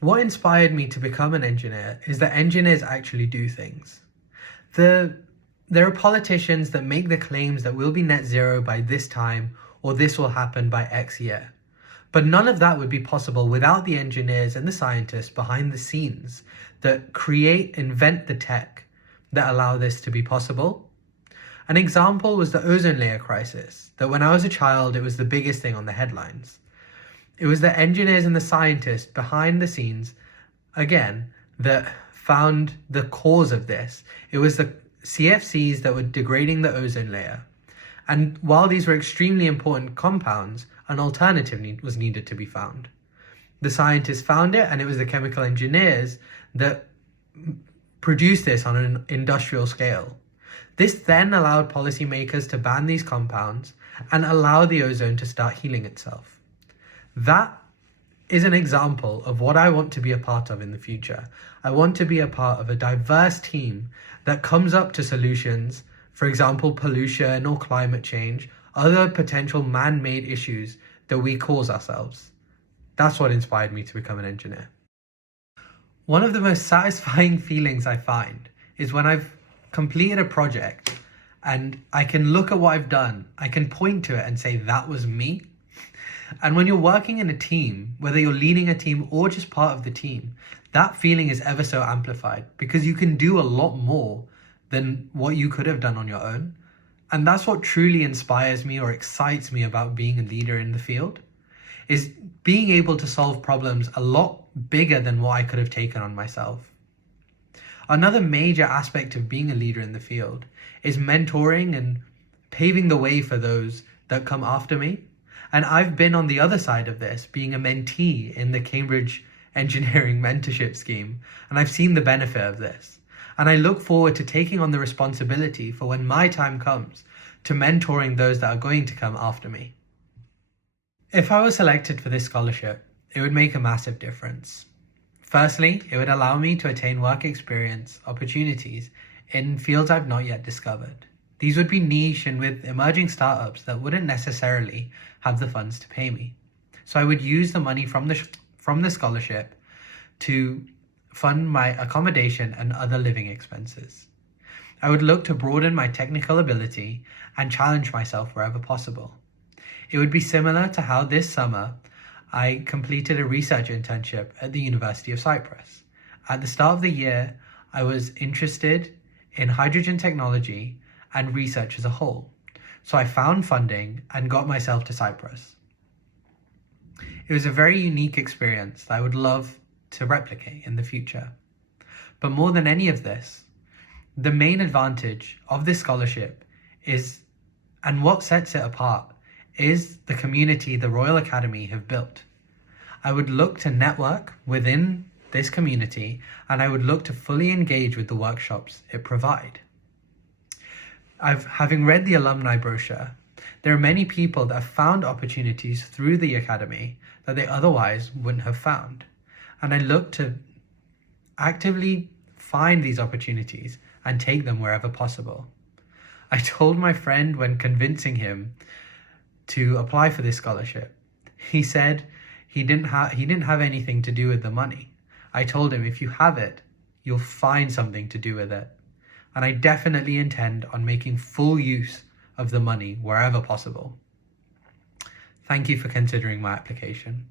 What inspired me to become an engineer is that engineers actually do things. There are politicians that make the claims that we'll be net zero by this time or this will happen by X year. But none of that would be possible without the engineers and the scientists behind the scenes that invent the tech that allow this to be possible. An example was the ozone layer crisis, that when I was a child, it was the biggest thing on the headlines. It was the engineers and the scientists behind the scenes, again, that found the cause of this. It was the CFCs that were degrading the ozone layer. And while these were extremely important compounds, an alternative was needed to be found. The scientists found it, and it was the chemical engineers that produced this on an industrial scale. This then allowed policymakers to ban these compounds and allow the ozone to start healing itself. That is an example of what I want to be a part of in the future. I want to be a part of a diverse team that comes up to solutions, for example, pollution or climate change, other potential man-made issues that we cause ourselves. That's what inspired me to become an engineer. One of the most satisfying feelings I find is when I've completed a project and I can look at what I've done, I can point to it and say, that was me. And when you're working in a team, whether you're leading a team or just part of the team, that feeling is ever so amplified because you can do a lot more than what you could have done on your own. And that's what truly inspires me or excites me about being a leader in the field, is being able to solve problems a lot bigger than what I could have taken on myself. Another major aspect of being a leader in the field is mentoring and paving the way for those that come after me. And I've been on the other side of this, being a mentee in the Cambridge Engineering Mentorship Scheme, and I've seen the benefit of this. And I look forward to taking on the responsibility for when my time comes to mentoring those that are going to come after me. If I was selected for this scholarship, it would make a massive difference. Firstly, it would allow me to attain work experience opportunities in fields I've not yet discovered. These would be niche and with emerging startups that wouldn't necessarily have the funds to pay me. So I would use the money from the scholarship to fund my accommodation and other living expenses. I would look to broaden my technical ability and challenge myself wherever possible. It would be similar to how this summer I completed a research internship at the University of Cyprus. At the start of the year, I was interested in hydrogen technology and research as a whole. So I found funding and got myself to Cyprus. It was a very unique experience that I would love to replicate in the future. But more than any of this, the main advantage of this scholarship is, and what sets it apart, is the community the Royal Academy have built. I would look to network within this community, and I would look to fully engage with the workshops it provides. Having read the alumni brochure, there are many people that have found opportunities through the Academy that they otherwise wouldn't have found. And I look to actively find these opportunities and take them wherever possible. I told my friend when convincing him to apply for this scholarship, he said he didn't have anything to do with the money. I told him, if you have it, you'll find something to do with it. And I definitely intend on making full use of the money wherever possible. Thank you for considering my application.